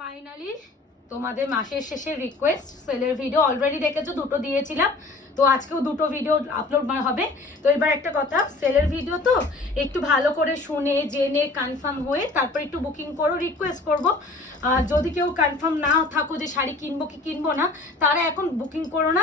Finally তোমাদের মাসের শেষে রিকোয়েস্ট সেলের ভিডিও অলরেডি দেখেছো, দুটো দিয়েছিলাম, তো আজকেও দুটো ভিডিও আপলোড হবে। তো এবার একটা কথা, সেলের ভিডিও তো একটু ভালো করে শুনে জেনে কনফার্ম হয়ে তারপর একটু বুকিং করো, রিকোয়েস্ট করবো। যদি কেউ কনফার্ম না থাকো যে শাড়ি কিনবো কি কিনবো না, তারা এখন বুকিং করো না।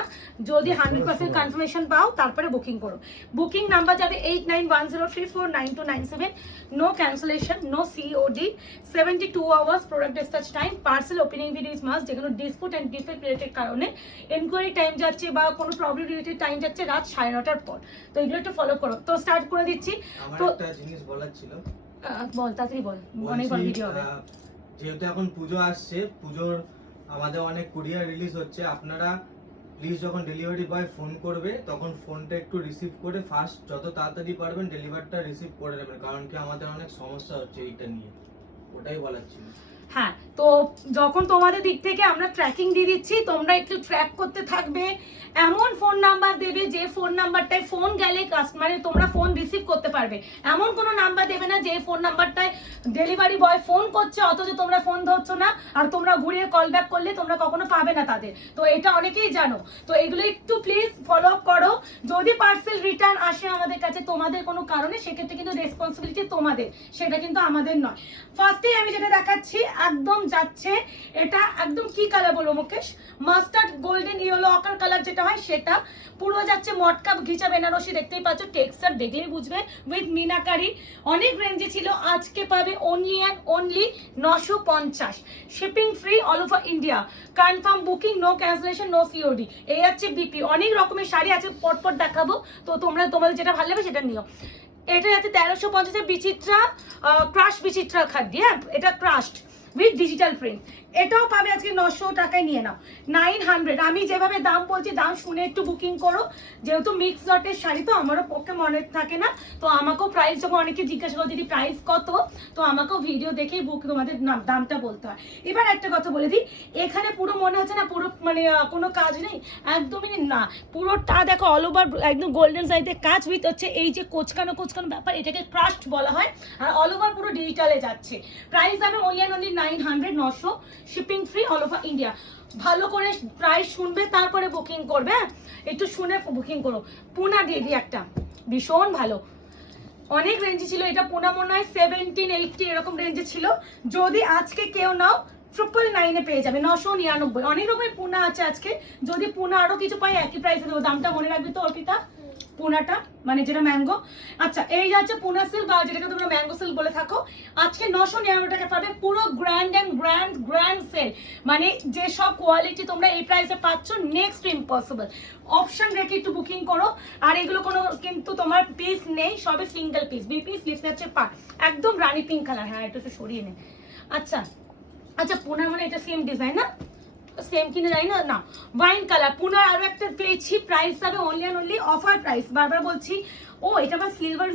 যদি 100% কনফার্মেশন পাও তারপরে বুকিং করো। বুকিং নাম্বার যাবে 8910349297। No cancellation, no COD, 72 hours product dispatch time, parcel opening video is must. যেগুলো ডিসপুট অ্যান্ড ডিফেক্ট রিলেটেড কারণে এনকোয়ারি টাইম যাচ্ছে বা কোনো প্রবলেম রিলেটেড টাইম যাচ্ছে রাত 9:30টার পর। তো এগুলো একটু ফলো করো। তো স্টার্ট করে দিচ্ছি। তো একটা জিনিস বলার ছিল। বল, তাড়াতাড়ি বল, অনেক বড় ভিডিও হবে। যেহেতু এখন পুজো আসছে, পুজোর আমাদের অনেক কুরিয়ার রিলিজ হচ্ছে, আপনারা প্লিজ যখন ডেলিভারি বয় ফোন করবে তখন ফোনটা একটু রিসিভ করে ফাস্ট যত তাড়াতাড়ি পারবেন ডেলিভারটা রিসিভ করে নেবেন, কারণ কি আমাদের অনেক সমস্যা হচ্ছে এইটা নিয়ে, ওটাই বলার ছিল। হ্যাঁ, তো যখন তোমাদের দিক থেকে আমরা ট্র্যাকিং দিয়ে দিচ্ছি, তোমরা একটু ট্র্যাক করতে থাকবে। এমন ফোন নাম্বার দেবে যে ফোন নাম্বারটায় ফোন গেলে কাস্টমারে তোমরা ফোন রিসিভ করতে পারবে। এমন কোনো নাম্বার দেবে না যে ফোন নাম্বারটায় ডেলিভারি বয় ফোন করছে অথচ তোমরা ফোন ধরছো না, আর তোমরা ঘুরিয়ে কল ব্যাক করলে তোমরা কখনো পাবে না তাদের। তো এটা অনেকেই জানো, তো এগুলো একটু প্লিজ ফলো আপ করো। যদি পার্সেল রিটার্ন আসে আমাদের কাছে তোমাদের কোনো কারণে, সেক্ষেত্রে কিন্তু রেসপন্সিবিলিটি তোমাদের, সেটা কিন্তু আমাদের নয়। ফার্স্টেই আমি যেটা দেখাচ্ছি একদম যাচ্ছে, এটা একদম কি কালার বলবো মুকেশ, মাস্টার্ড গোল্ডেন ইয়েলো অকার কালার যেটা হয় সেটা, পুরো যাচ্ছে মটকা ঘিচা বেনারসি, দেখতেই পাচ্ছ, টেক্সচার দেখলেই বুঝবে, উইথ মিনাকারি। অনেক রেঞ্জে ছিল, আজকে পাবে only and only 950, shipping free all over India, confirm booking, no cancellation, no COD. এই হচ্ছে বিপি। অনেক রকমের শাড়ি আছে, পটপট দেখাবো, তো তোমাদের যেটা ভালো লাগবে সেটা নিও। এটা যাচ্ছে 1350 বিচিত্রা ক্রাশ, বিচিত্রা খাদ্য, হ্যাঁ এটা ক্রাশড উইথ ডিজিটাল প্রিন্ট। এটাও পাবে আজকে 900 টাকায়, নিয়ে নাও 900। আমি যেভাবে দাম বলছি দাম শুনে একটু বুকিং করো, যেহেতু মিক্স লটের শাড়ি তো আমারও পক্ষে মনে থাকে না, তো আমাকেও প্রাইস যখন অনেকে জিজ্ঞাসা করো দিদি প্রাইস কত, তো আমাকেও ভিডিও দেখেই তোমাদের দামটা বলতে হয়। এবার একটা কথা বলে দিই, এখানে পুরো মনে হচ্ছে না পুরো মানে কোনো কাজ নেই, একদমই না, পুরোটা দেখো অল ওভার একদম গোল্ডেন সাইডে কাজ উইথ হচ্ছে এই যে কোচকানো কোচকানো ব্যাপার, এটাকে ক্রাস্ট বলা হয়, আর অল ওভার পুরো ডিজিটালে যাচ্ছে। প্রাইস হবে only 900, 900, shipping free all over India. ভালো করে প্রাইস শুনবে তারপরে বুকিং করবে, একটু শুনে বুকিং করো। পুনা দিয়ে দিই একটা, ভীষণ ভালো, অনেক রেঞ্জে ছিল এটা, পুনা মনে হয় 1780 এরকম রেঞ্জে ছিল। যদি আজকে কেউ নাও 999 পেয়ে যাবে, 999। অনেক রকমের পুনা আছে আজকে, যদি পুনা আরো কিছু পাই একই প্রাইসে দেবো। দামটা মনে রাখবি তো অর্পিতা, পুনাটা মানে যেটা ম্যাঙ্গো। আচ্ছা, এই যাচ্ছে পুনা সিল্ক বা যেটাকে তোমরা ম্যাঙ্গো সিল্ক বলে থাকো, আজকে 999 টাকা পাবে। পুরো grand and grand grand sale, মানে যে সব কোয়ালিটি তোমরা এই প্রাইসে পাচ্ছ নেক্সট ইম্পসিবল। অপশন রেখে একটু বুকিং করো। আর এগুলো কোনো কিন্তু তোমার পিস নেই, সবে সিঙ্গেল পিস, বিপি স্লিভস হচ্ছে পা, একদম রানী পিঙ্ক কালার। হ্যাঁ, এটা একটু সরিয়ে নে। আচ্ছা আচ্ছা, পুনার মানে এটা সেম ডিজাইন না, সেম কিনে যাই না, না ওয়াইন কালার। পুনার আরো একটা পেয়েছি, প্রাইস হবে only and only offer price, বারবার বলছি। ও এটা আবার সিলভার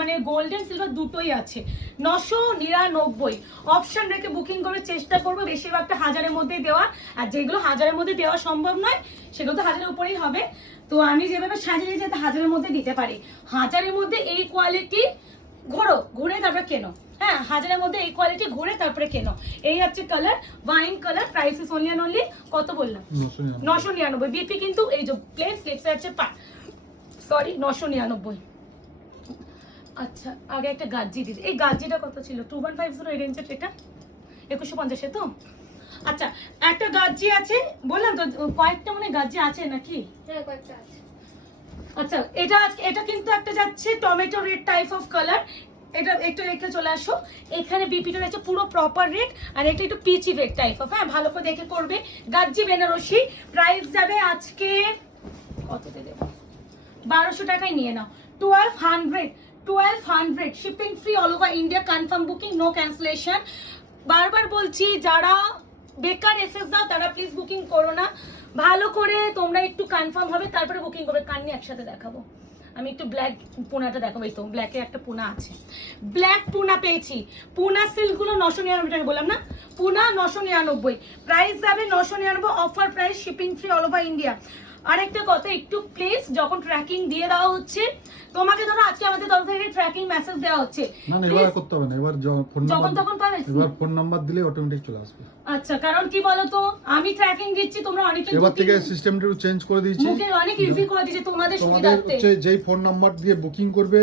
মানে গোল্ডেন সিলভার দুটোই আছে, 999। অপশন রেখে বুকিং করে চেষ্টা করবো বেশিরভাগটা 1000-এর মধ্যেই দেওয়া, আর যেগুলো 1000-এর মধ্যে দেওয়া সম্ভব নয় সেগুলো তো 1000-এর উপরেই হবে। তো আমি যেভাবে সাজিয়ে যেতে 1000-এর মধ্যে দিতে পারি, 1000-এর মধ্যে এই কোয়ালিটি ঘুরে তারপরে কেনো। হ্যাঁ, 1000-এর মধ্যে এই কোয়ালিটি ঘুরে তারপরে কেনো। এই হচ্ছে colour, wine colour, price is only and only কত বললাম, 999। বিপি কিন্তু এই যে প্লেন স্লিপস আছে পা, সরি 999। আচ্ছা, আগে একটা গাজ্জি দিদি, এই গাজ্জিটা কত ছিল, 2150 এই রেঞ্জের, এটা 2150 তো। আচ্ছা, একটা গাজ্জি আছে বললাম তো, কয়েকটা মানে গাজ্জি আছে নাকি, হ্যাঁ কয়েকটা আছে। আচ্ছা, এটা কিন্তু একটা যাচ্ছে tomato red type of colour, এটা একটু রেখে চলে আসো। এখানে বিপিটা রয়েছে পুরো প্রপার রেড, আর এটা একটু পিচি রেড টাইপ অফ, হ্যাঁ ভালো করে দেখে করবে। গাজ্জি বেনারসি, প্রাইস যাবে আজকে কততে দেবো, 1200 টাকায় নিয়ে নাও, 1200, shipping free all over India, confirm booking, no cancellation. বারবার বলছি, যারা বেকার এসএস দাও তারা প্লিজ বুকিং করো না, ভালো করে তোমরা একটু কনফার্ম হবে তারপরে বুকিং করবে। কান্নি একসাথে দেখাবো, আমি একটু ব্ল্যাক পুনাটা দেখাবো। এই তো ব্ল্যাকে একটা পুনা আছে, ব্ল্যাক পুনা পেয়েছি। পুনা সিল্কগুলো 999 টাকা বললাম না, পুনা 999, প্রাইস যাবে 999, offer price, shipping free all over India. আরেকটা কথা, একটু প্লিজ যখন ট্র্যাকিং দিয়ে দেওয়া হচ্ছে, তোমাকে ধরো আজকে আমাদের তরফ থেকে ট্র্যাকিং মেসেজ দেওয়া হচ্ছে, না না এবার করতে হবে না, এবার ফোন যখন নাম্বার তখন পাবে। এবার ফোন নাম্বার দিলে অটোমেটিক চলে আসবে। আচ্ছা, কারণ কি বলতো, আমি ট্র্যাকিং দিচ্ছি, তোমরা অনেকে এবার থেকে সিস্টেমটা একটু চেঞ্জ করে দিয়েছি, মুখে অনেক ইজি করে দিয়েছে তোমাদের তোমাদের সুবিধার্থে। হচ্ছে যেই ফোন নাম্বার দিয়ে বুকিং করবে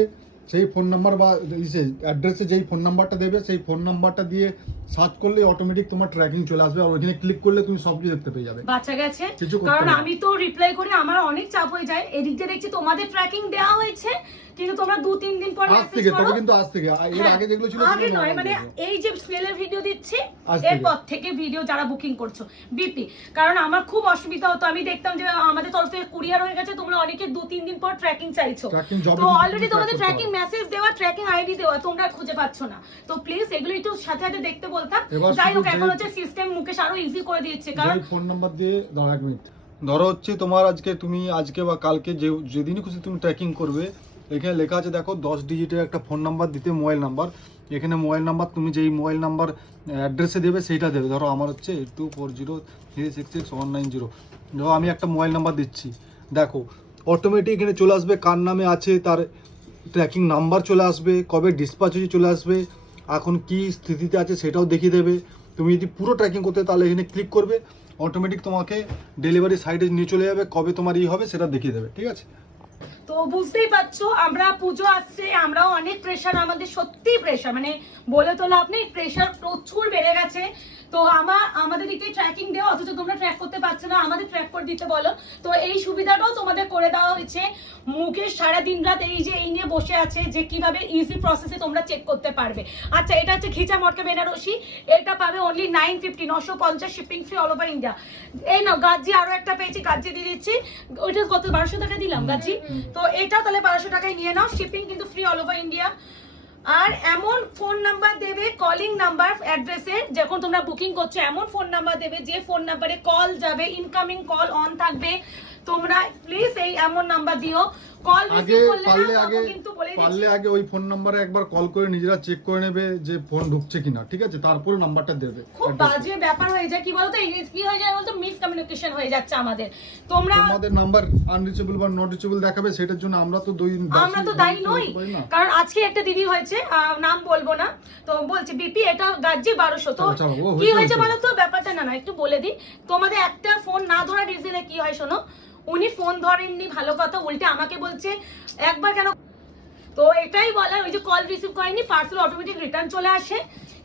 সেই ফোন নাম্বার বা অ্যাড্রেসে যেই ফোন নাম্বারটা দেবে সেই ফোন নাম্বারটা দিয়ে সার্চ করলে অটোমেটিক তোমার ট্র্যাকিং চলে আসবে, আর ওখানে ক্লিক করলে তুমি সব কিছু দেখতে পেয়ে যাবে। বাচ্চা গেছে, কিছু করতে কারণ হবে না। আমি তো রিপ্লাই করি, আমার অনেক চাপ হয়ে যায়, এদিক দিয়ে দেখছি তোমাদের ট্র্যাকিং দেওয়া হয়েছে, কিন্তু তোমরা 2-3 দিন পর আজ মেসেজ থেকে করো। তবে কিন্তু আজ থেকে এর হ্যাঁ, আগে যেগুলো ছিল আগে সেগুলো নয়, normal মানে ছিল। এই যে সেলের ভিডিও দিচ্ছি আজ থেকে। এরপর থেকে ভিডিও যারা বুকিং করছো বিপি, কারণ আমার খুব অসুবিধা হতো, আমি দেখতাম যে আমাদের তরফ থেকে কুরিয়ার হয়ে গেছে, তোমরা অনেকে 2-3 দিন পর ট্র্যাকিং চাইছো, Tracking job তো এ অলরেডি কিন্তু তোমাদের track করতে ট্র্যাকিং হবে। মেসেজ দেওয়া, ট্র্যাকিং আইডি দেওয়া, তোমরা খুঁজে পাচ্ছ না। তো প্লিজ এগুলো একটু সাথে সাথে দেখতে বলতাম। এবার যাই হোক, শুধু এখন যেই- হচ্ছে সিস্টেম মুকেশ আরো ইজি করে দিয়েছে, কারণ যেই ফোন নাম্বার দিয়ে ধরো 1 মিনিট, ধরো হচ্ছে তোমার তুমি আজকে বা কালকে যেদিনই খুশি তুমি ট্র্যাকিং করবে, এখানে লেখা আছে দেখো 10 ডিজিটের একটা ফোন নাম্বার দিতে, মোবাইল নাম্বার। এখানে মোবাইল নাম্বার তুমি যেই মোবাইল নাম্বার অ্যাড্রেসে দেবে সেইটা দেবে। ধরো আমার হচ্ছে 8240366190, ধরো আমি একটা মোবাইল নাম্বার দিচ্ছি, দেখো অটোমেটিক এখানে চলে আসবে কার নামে আছে, তার ট্র্যাকিং নাম্বার চলে আসবে, কবে ডিসপ্যাচ হয়েছে চলে আসবে, এখন কি স্থিতিতে আছে সেটাও দেখিয়ে দেবে। তুমি যদি পুরো ট্র্যাকিং করতে তাহলে এখানে ক্লিক করবে, অটোমেটিক তোমাকে ডেলিভারি সাইডে নিয়ে চলে যাবে, কবে তোমার হবে সেটা দেখিয়ে দেবে, ঠিক আছে? তো বুঝতেই পারছো, আমরা পুজো আসছে, আমরাও অনেক প্রেশার, আমাদের সত্যি প্রেশার, মানে বলে তো লাভ নেই, প্রেশার প্রচুর বেড়ে গেছে। তো আমাদের দিকে ট্র্যাকিং দেওয়া, অথচ তোমরা ট্র্যাক করতে পারছো না, আমাদের ট্র্যাক করে দিতে বলো। তো এই সুবিধাটাও তোমাদের করে দেওয়া হয়েছে। মুকেশ সারা দিন রাত এই নিয়ে বসে আছে যে কিভাবে ইজি প্রসেসে তোমরা চেক করতে পারবে। আচ্ছা, এটা হচ্ছে ঘিচা মটকা বেনারসি, এটা পাবে only 950, 950 shipping free all over India. এই নাও গাজ্জি, আরো একটা পেয়েছি, গাজ্জি দিয়ে দিচ্ছি, ওইটা কত 1200 টাকা দিলাম গাজ্জি, তো এটাও তাহলে 1200 টাকায় নিয়ে নাও, শিপিং কিন্তু ফ্রি অল ওভার ইন্ডিয়া। আর এমন ফোন নাম্বার দেবে, কলিং নাম্বার অ্যাড্রেসে, যখন তোমরা বুকিং করছো এমন ফোন নাম্বার দেবে যে ফোন নাম্বারে কল যাবে, ইনকামিং কল অন থাকবে। তোমরা প্লিজ এই এমন নাম্বার দিও, কল আগে রিসিভ করলে পারলে না, আগে কিন্তু বলে দিচ্ছি, পারলে আগে ওই ফোন নাম্বারে একবার কল করে নিজেরা চেক করে নেবে যে ফোন ঢুকছে কিনা, ঠিক আছে? তারপরে নাম্বারটা দেবে। খুব বাজে ব্যাপার হয়ে যায়, কি বলতো, কি হয়ে যায় বলতো, মিস কমিউনিকেশন হয়ে যাচ্ছে আমাদের। তোমাদের নাম্বার আনরিচেবল বা নট রিচেবল দেখাবে, সেটার জন্য আমরা তো দায়ী নই, কারণ আজকে একটা দিদি হয়েছে, নাম বলবো না, তো বলছে বিপি এটা গাজ্জি 1200, তো কি হয়েছে বলো তো ব্যাপারটা, না একটু বলে দিই, তোমাদের একটা ফোন না ধরা রিজনে কি হয় শোনো, উনি ফোন ধরেননি ভালো কথা, উল্টে আমাকে বলছে একবার কেন, তো এটাই বলা, ওই যে কল রিসিভ করেনি, পার্সেল অটোমেটিক রিটার্ন চলে আসে।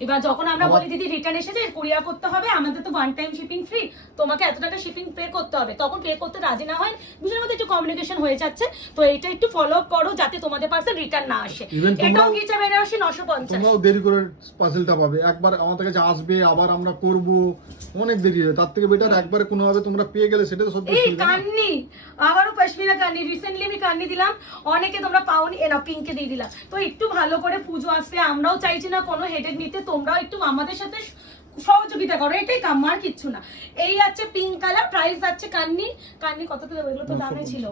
এবার যখন আমরা বলি দিদি রিটার্ন এসেছে, কুরিয়ার করতে হবে, আমাদের তো ওয়ান টাইম শিপিং ফ্রি, তোমাকে এত টাকা শিপিং পে করতে হবে, তখন পে করতে রাজি না হয়, দুজনের মধ্যে একটু কমিউনিকেশন হয়ে যাচ্ছে। তো এটা একটু ফলো আপ করো যাতে তোমাদের পার্সেল রিটার্ন না আসে। এটাও গিয়েছে বেনারসি 950, তোমরাও দেরি করে পার্সেলটা পাবে, একবার আমাদের কাছে আসবে আবার আমরা করব, অনেক দেরি হবে, তার থেকে বেটার একবারে কোনোভাবে তোমরা পেয়ে গেলে সেটা তো সব এই কান্নি, আবারও পশমিনা কান্নি, রিসেন্টলি আমি কান্নি দিলাম, অনেকে তোমরা পাওনি, এনা পিঙ্কে দিয়ে দিলাম। তো একটু ভালো করে পুজো আসছে, আমরাও চাইছি না কোনো হেডেক নিতে, তোমরাও একটু আমাদের সাথে সহযোগিতা করো, এটাই কাম্য, আর কিচ্ছু না। এই আছে পিঙ্ক কালার, প্রাইস আছে কান্নি কত করে, এগুলো তো দামে ছিল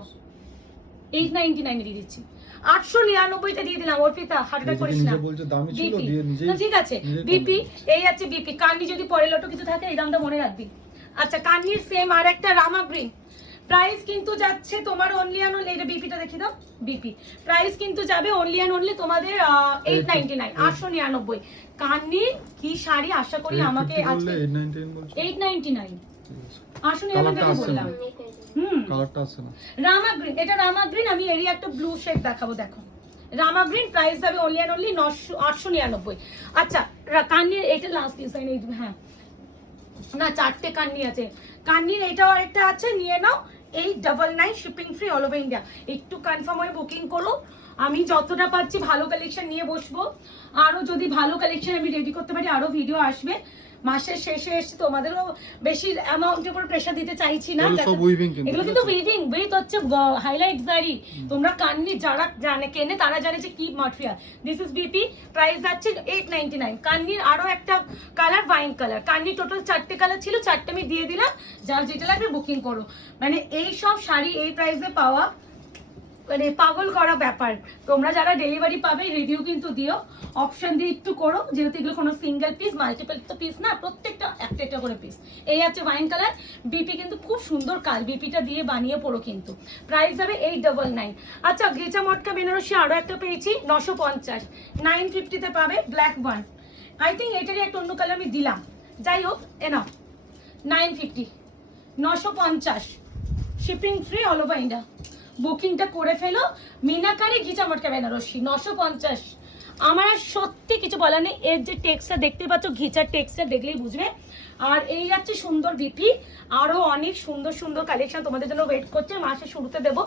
899 দিয়ে দিচ্ছি, 899 দিয়ে দিলাম। অর্পিতা হার্টটা করিস না, বলছে দামি ছিল দিয়ে নিজে, না ঠিক আছে বিপি, এই আছে বিপি কান্নি, যদি পরে লোটো কিছু থাকে এই দামটা মনে রাখবি। আচ্ছা, কান্নির সেম আর একটা রামা গ্রিন, প্রাইস কিন্তু যাচ্ছে তোমার অনলি অ্যান্ড অনলি, এটা বিপিটা দেখি দাও, বিপি প্রাইস কিন্তু যাবে অনলি অ্যান্ড অনলি তোমাদের 899, 899। কান্নি কি শাড়ি, আশা করি আমাকে আজকে 899, 899 বললাম। কালারটা আছে না, রামা গ্রিন, এটা রামা গ্রিন, আমি এরই একটা ব্লু শেড দেখাবো, দেখো রামা গ্রিন, প্রাইস যাবে অনলি অ্যান্ড অনলি 899। আচ্ছা, কান্নির এটা লাস্ট ডিজাইন, এই হ্যাঁ না 4টে কান্নি আছে, কান্নির এটাও আরেকটা আছে, নিয়ে নাও, 899 shipping free all over India. একটু কনফার্ম হয়ে বুকিং করো, আমি যতটা পারছি ভালো কালেকশন নিয়ে বসবো, আরো যদি ভালো কালেকশন আমি রেডি করতে পারি আরো ভিডিও আসবে। মাসের শেষে এসে তোমাদেরও বেশি অ্যামাউন্টের উপর প্রেশার দিতে চাইছি না, এগুলো কিন্তু উইভিং উইথ হচ্ছে হাইলাইট জারি, তোমরা কান্নি যারা জানে কেনে তারা জানে যে কি material. This is BP, price যাচ্ছে 899। কান্নির আরো একটা কালার ওয়াইন কালার, কান্নি টোটাল 4টে কালার ছিল, 4টে আমি দিয়ে দিলাম, যার যেটা লাগবে বুকিং করো। মানে এই সব শাড়ি এই প্রাইসে পাওয়া মানে পাগল করা ব্যাপার। তোমরা যারা ডেলিভারি পাবে রিভিউ কিন্তু দিও, অপশন দিয়ে একটু করো, যেহেতু এগুলো কোনো সিঙ্গেল পিস মাল্টিপল তো পিস না, প্রত্যেকটা একটা একটা করে পিস। এই আছে ওয়াইন কালার, বিপি কিন্তু খুব সুন্দর কাজ, বিপিটা দিয়ে বানিয়ে পড়ো কিন্তু। প্রাইস হবে 899। আচ্ছা গেচা মটকা বেনারসি আরো একটা পেয়েছি 950, 950 তে পাবে ব্ল্যাক ওয়ান। আই থিঙ্ক এটারই একটা অন্য কালার আমি দিলাম, যাই হোক এ নাও 950, 950 shipping free all over India. বুকিংটা করে ফেলো। মিনাকারি ঘিচা মটকা বেনারসি 950। আমার আর সত্যি কিছু বলার নেই, এর যে টেক্সটা দেখতে পাচ্ছ, ঘিচার টেক্সটা দেখলেই বুঝবে। আর এই যাচ্ছে সুন্দর বিপি, আরো অনেক সুন্দর সুন্দর কালেকশন তোমাদের জন্য ওয়েট করছে, মাসের শুরুতে দেবো।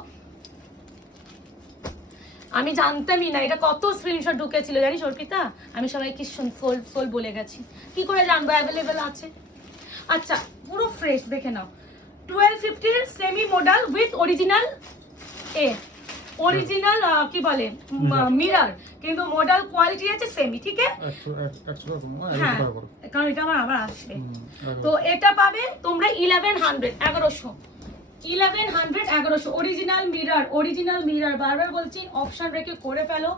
আমি জানতামই না এটা কত স্ক্রিনশট ঢুকেছিল জানিস অর্পিতা, আমি সবাইকে সোল সোল বলে গেছি, কি করে জানবো অ্যাভেলেবেল আছে। আচ্ছা পুরো ফ্রেশ দেখে নাও, 1250 semi model with original original কি বলে মিরর, কিন্তু মডেল কোয়ালিটি আছে সেমি, ঠিক আছে? হ্যাঁ কারণ এটা আমার আবার আসবে। তো এটা পাবে তোমরা 1100, 1100 অরিজিনাল মিরর বারবার বলছি, অপশন রেখে করে ফেলো।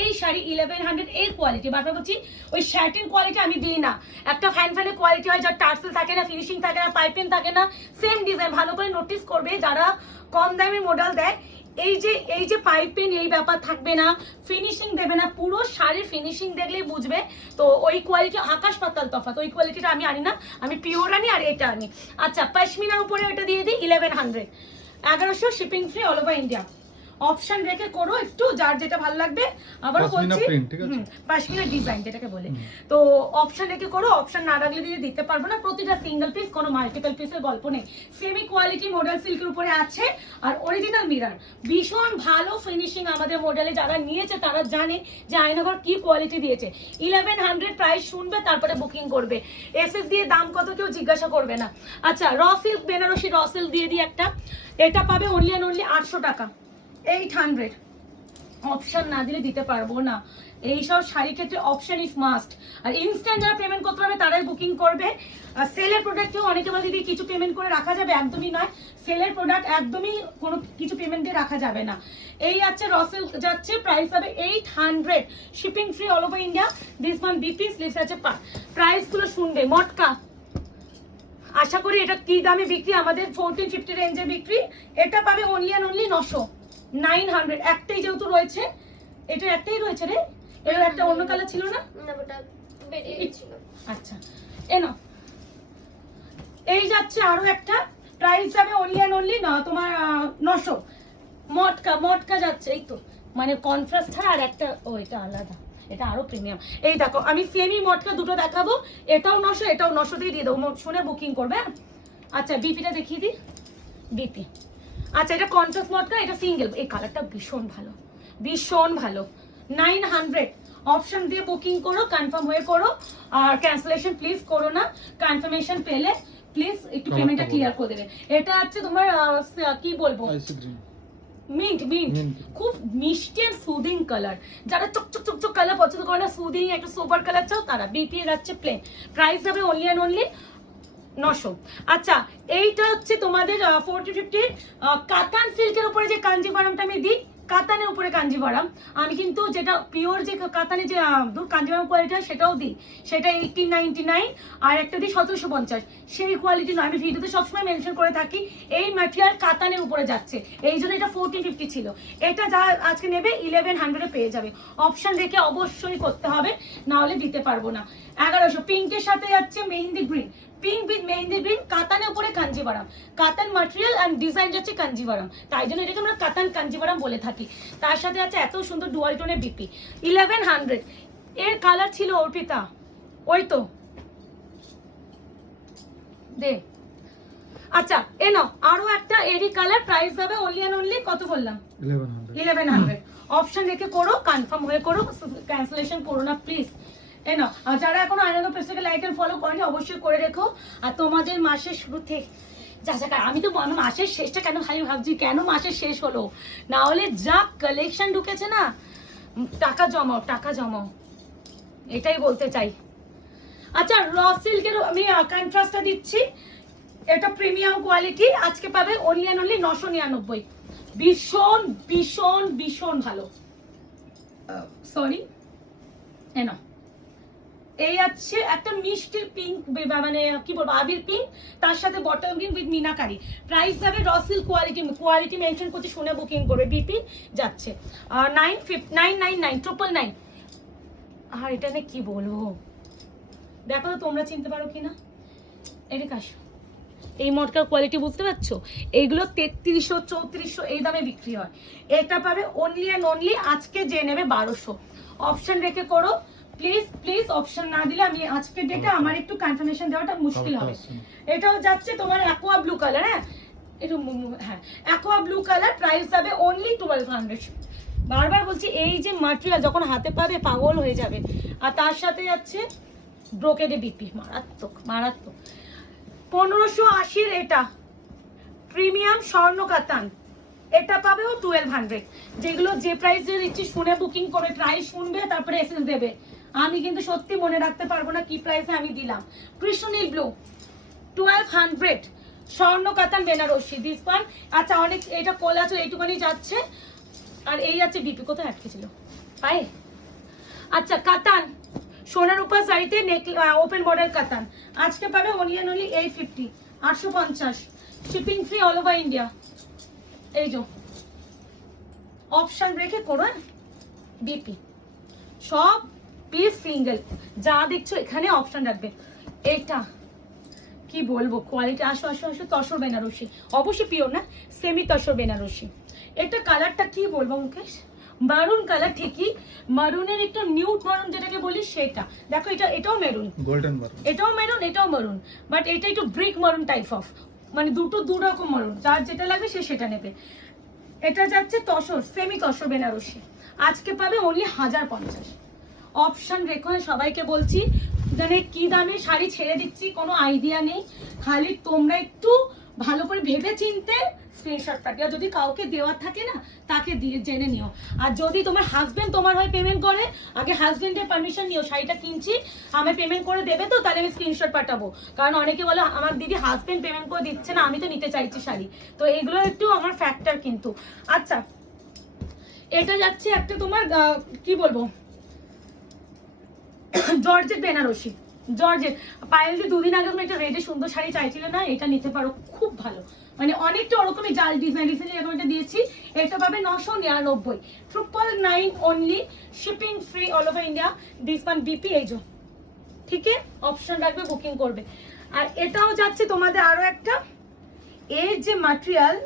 এই শাড়ি 1100 এর কোয়ালিটি, বারবার বলছি ওই শ্যাটিন কোয়ালিটি আমি দিই না, একটা ফ্যান ফ্যানের কোয়ালিটি হয়, যার টার্সেল থাকে না, ফিনিশিং থাকে না, পাইপেন থাকে না, সেম ডিজাইন। ভালো করে নোটিস করবে যারা কম দামে মডেল দেয়, এই যে পাইপেন এই ব্যাপার থাকবে না, ফিনিশিং দেবে না, পুরো শাড়ির ফিনিশিং দেখলেই বুঝবে। তো ওই কোয়ালিটি আকাশ পাতাল তফাৎ, ওই কোয়ালিটিটা আমি আনি না, আমি পিওর আনি আর এটা আনি। আচ্ছা পশমিনার উপরে এটা দিয়ে দিই 1100, 1100 shipping free all over India. Option রেখে করো একটু, যার যেটা ভালো লাগবে। আবার বলছি পশমিনা ডিজাইন যেটাকে বলে, তো অপশন রেখে করো, অপশন না রাখলে দিয়ে দিতে পারবো না। প্রতিটা সিঙ্গেল পিস, কোনো মাল্টিপল পিসের গল্প নেই। সেমি কোয়ালিটি মডেল সিল্কের উপরে আছে আর অরিজিনাল মিরর, ভীষণ ভালো ফিনিশিং। আমাদের মডেলে যারা নিয়েছে তারা জানে যে আয়নাঘর কি কোয়ালিটি দিয়েছে। 1100 প্রাইস শুনবে তারপরে বুকিং করবে, এসএস দিয়ে দাম কত কেউ জিজ্ঞাসা করবে না। আচ্ছা raw silk Banarasi raw silk দিয়ে দিই একটা, এটা পাবে অনলি অ্যান্ড অনলি 800 টাকা, 800। অপশন না দিলে দিতে পারবো না, এইসব শাড়ির ক্ষেত্রে অপশন ইজ মাস্ট। আর ইনস্ট্যান্ট যারা পেমেন্ট করতে পারবে তারাই বুকিং করবে। আর সেলের প্রোডাক্টেও অনেকে বলে দিদি কিছু পেমেন্ট করে রাখা যাবে, একদমই নয়। সেলের প্রোডাক্ট একদমই কোনো কিছু পেমেন্ট দিয়ে রাখা যাবে না। এই আছে রসেল যাচ্ছে, প্রাইস হবে 800, shipping free all over India. This one BP sleeves আছে, প্রাইসগুলো শুনবে। মটকা আশা করি এটা কি দামে বিক্রি, আমাদের 1450 রেঞ্জে বিক্রি, এটা পাবে অনলি অ্যান্ড অনলি 900। একটাই যেহেতু রয়েছে, এটা একটাই রয়েছে রে, এর একটা অন্য কালার ছিল না? আচ্ছা এ নাও, এই যাচ্ছে আরো একটা, প্রাইস যাবে অনলি অ্যান্ড অনলি তোমার 900। মটকা যাচ্ছে, এই তো মানে কন্ট্রাস্ট ছাড়া আর একটা, ও এটা আলাদা, এটা আরো প্রিমিয়াম। এই দেখো আমি সেমি মটকা দুটো দেখাবো, এটাও 900 এটাও 900 দিয়ে দিয়ে দেবো, শুনে বুকিং করবে। আচ্ছা বিপিটা দেখিয়ে দিই, বিপি। আচ্ছা এটা কন্ট্রাস্ট মটকা, এটা সিঙ্গেল, এই কালারটা ভীষণ ভালো, ভীষণ ভালো। 900 অপশন দিয়ে বুকিং করো, কনফার্ম হয়ে করো, আর ক্যান্সেলেশন প্লিজ করো না। কনফার্মেশন পেলে প্লিজ একটু পেমেন্টটা ক্লিয়ার করে দেবে। এটা হচ্ছে তোমার কি বলবো, মিন্ট খুব মিষ্টি আর সুদিং কালার। যারা চকচক কালার পছন্দ করে না, সুদিং একটা সোবার কালার চাও তারা, বিপি যাচ্ছে প্লেন। প্রাইস যাবে অনলি অ্যান্ড অনলি 900। আচ্ছা এইটা হচ্ছে তোমাদের 1450 কাতান সিল্কের উপরে যে কাঞ্জিভারামটা আমি দিই, কাতানের উপরে কাঞ্জিভারাম। আমি কিন্তু যেটা পিওর যে কাতানে যে কাঞ্জিভারাম কোয়ালিটি হয় সেটাও দিই, সেটা 1899, আর একটা দিই 1750। সেই কোয়ালিটি নয়, আমি ভিডিওতে সবসময় মেনশন করে থাকি এই ম্যাটেরিয়াল কাতানের উপরে যাচ্ছে, এই জন্য এটা 1450 ছিল। এটা যা আজকে নেবে 1100 পেয়ে যাবে। অপশন রেখে অবশ্যই করতে হবে, না হলে দিতে পারবো না। 1100 পিঙ্কের সাথে যাচ্ছে mehendi green, pink with mehendi green, কাতানের উপরে কাঞ্জিভারাম, কাতান ম্যাটেরিয়াল এন্ড ডিজাইন যাচ্ছে কাঞ্জিভারাম, তাই জন্য এটাকে আমরা কাতান কাঞ্জিভারাম বলে থাকি। তার সাথে আছে এত সুন্দর ডুয়াল টোনের বিপি 1100। এর কালার ছিল অর্পিতা, ওই তো দে। আচ্ছা এ নাও আরো একটা এরি কালার, প্রাইস হবে অনলি এন্ড অনলি কত বললাম 1100। অপশন রেখে করো, কনফার্ম হয়ে করো, ক্যান্সেলেশন করো না প্লিজ। আর যারা এখনো আয়নাঘর পেজটাকে লাইক এন্ড ফলো করেনি অবশ্যই করে রেখো। আর তোমাদের মাসের শুরুতে আমি তো মাসের শেষটা কেন খালি ভাবছি কেন মাসের শেষ হলো, না হলে যা কালেকশন ঢুকেছে না, টাকা জমাও, এটাই বলতে চাই। আচ্ছা র সিল্কের আমি কন্ট্রাস্টটা দিচ্ছি, এটা প্রিমিয়াম কোয়ালিটি, আজকে পাবে অনলি অ্যান্ড অনলি 999। ভীষণ ভীষণ ভীষণ ভালো। সরি, না এই আছে একটা মিষ্টির পিঙ্ক, মানে কি বলবো আবির পিঙ্ক, তার সাথে bottle green with meenakari. Price যাবে র সিল্ক কোয়ালিটি মেনশন করছে, শুনে বুকিং করবে। বিপি যাচ্ছে 999 আর এটা নিয়ে কি বলবো, দেখো তো তোমরা চিনতে পারো কিনা। এদিকে আসো, এই মটকার কোয়ালিটি বুঝতে পারছো? এইগুলো 3300 3400 এই দামে বিক্রি হয়। এটা পাবে অনলি অ্যান্ড অনলি আজকে যে নেবে 1200। অপশন রেখে করো প্লিজ প্লিজ, অপশন না দিলে আমি আজকের ডেটে আমার একটু কনফার্মেশন দেওয়াটা মুশকিল হবে। এটাও যাচ্ছে তোমার অ্যাকোয়া ব্লু কালার, হ্যাঁ একটু হ্যাঁ অ্যাকোয়া ব্লু কালার, প্রাইস যাবে অনলি 1200। বারবার বলছি এই যে মাটেরিয়াল যখন হাতে পাবে পাগল হয়ে যাবে। আর তার সাথে যাচ্ছে ব্রোকেডে বিপি, মারাত্মক মারাত্মক। 1580 এটা প্রিমিয়াম স্বর্ণ কাতান, এটা পাবেও 1200। যেগুলো যে প্রাইসে দিচ্ছি শুনে বুকিং করে, প্রাইস শুনবে তারপরে এসএস দেবে। আমি কিন্তু সত্যি মনে রাখতে পারবো না কি প্রাইসে আমি দিলাম। কৃষ্ণনীল ব্লু 1200 স্বর্ণ কাতান বেনারসি দিস ওয়ান। আচ্ছা অনেক এটা কোল আছে এইটুখানি যাচ্ছে। আর এই যাচ্ছে বিপি, কোথায় আটকে ছিল পায়ে। আচ্ছা কাতান সোনার উপর শাড়িতে নেক ওপেন বর্ডার কাতান আজকে পাবে onion only 850 850 shipping free all over India. এই যে অপশন রেখে করো বিপি, সব পিস সিঙ্গেল যা দেখছো এখানে অপশন রাখবে। এটা কি বলবো কোয়ালিটি, আসো আসো আসো। তসর বেনারসি, অবশ্যই পিওর না, সেমি তসর বেনারসি। এটা কালারটা কি বলবো মুকেশ, মারুন কালার, ঠিকই মারুনের একটু নিউড মারুন যেটাকে বলি সেটা। দেখো এটা এটাও মেরুন, গোল্ডেন মারুন, এটাও মেরুন এটাও মারুন, বাট এটা একটু ব্রিক মারুন টাইপ অফ, মানে দুটো দু রকম মারুন, যার যেটা লাগবে সে সেটা নেবে। এটা যাচ্ছে তসর সেমি তসর বেনারসি, আজকে পাবে অনলি 1050। অপশন রেখো, সবাইকে বলছি মানে কি দামে শাড়ি ছেড়ে দিচ্ছি কোনো আইডিয়া নেই, খালি তোমরা একটু ভালো করে ভেবে চিনতে স্ক্রিনশট পাঠিয়ে, যদি কাউকে দেওয়ার থাকে না তাকে দিয়ে জেনে নিও। আর যদি তোমার হাজবেন্ড তোমার হয়ে পেমেন্ট করে, আগে হাজবেন্ডের পারমিশন নিও, শাড়িটা কিনছি আমি পেমেন্ট করে দেবে তো, তাহলে আমি স্ক্রিনশট পাঠাবো। কারণ অনেকে বলে আমার দিদি হাজবেন্ড পেমেন্ট করে দিচ্ছে না, আমি তো নিতে চাইছি শাড়ি, তো এগুলো একটু আমার ফ্যাক্টর কিন্তু। আচ্ছা এটা যাচ্ছে একটা তোমার কি বলবো জর্জেট বেনারসি, জর্জেট। পায়েলদি দুদিন আগে তুমি একটা রেডে সুন্দর শাড়ি চাইছিলে না, এটা নিতে পারো, খুব ভালো, মানে অনেকটা ওরকমই জাল ডিজাইন রিসেন্টলি এরকম একটা দিয়েছি। এটা পাবে 999 999 only, shipping free all over India this one BP. এই যে ঠিক আছে, অপশন রাখবে বুকিং করবে। আর এটাও যাচ্ছে তোমাদের আরো একটা, এর যে ম্যাটেরিয়াল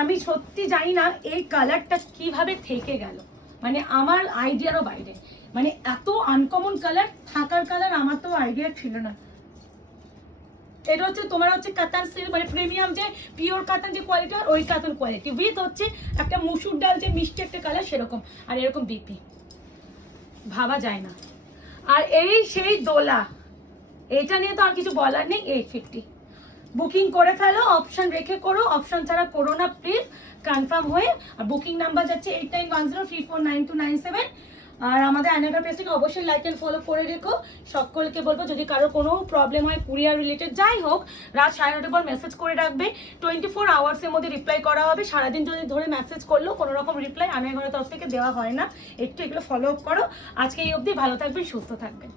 আমি সত্যি জানি না এই কালারটা কিভাবে থেকে গেল, মানে আমার আইডিয়ারও বাইরে, মানে এত আনকমন কালার থাকার কালার আমার তো আইডিয়া ছিল না। এটা হচ্ছে তোমার হচ্ছে কাতান সিল্ক, মানে প্রিমিয়াম যে পিওর কাতান যে কোয়ালিটি আর ওই কাতান কোয়ালিটি উইথ হচ্ছে একটা মুসুর ডাল যে মিষ্টি একটা কালার সেরকম, আর এরকম বিপি ভাবা যায় না। আর এই সেই দোলা, এটা নিয়ে তো আর কিছু বলার নেই। 850 বুকিং করে ফেলো, অপশন রেখে করো, অপশন ছাড়া করো না প্লিজ, কনফার্ম হয়ে। আর বুকিং নাম্বার যাচ্ছে 8910349297। আর আমাদের অ্যানাকা পেজটাকে অবশ্যই লাইক এন্ড ফলো করে রেখো। সকলকে বলবো যদি কারো কোনো প্রবলেম হয় কুরিয়ার রিলেটেড যাই হোক, রাত 9:30 পর মেসেজ করে রাখবে, 24 আওয়ার্সের মধ্যে রিপ্লাই করা হবে। সারাদিন যদি ধরে মেসেজ করলেও কোনো রকম রিপ্লাই আনার ঘরের তরফ থেকে দেওয়া হয় না, একটু এগুলো ফলো আপ করো। আজকে এই অবধি, ভালো থাকবেন সুস্থ থাকবেন।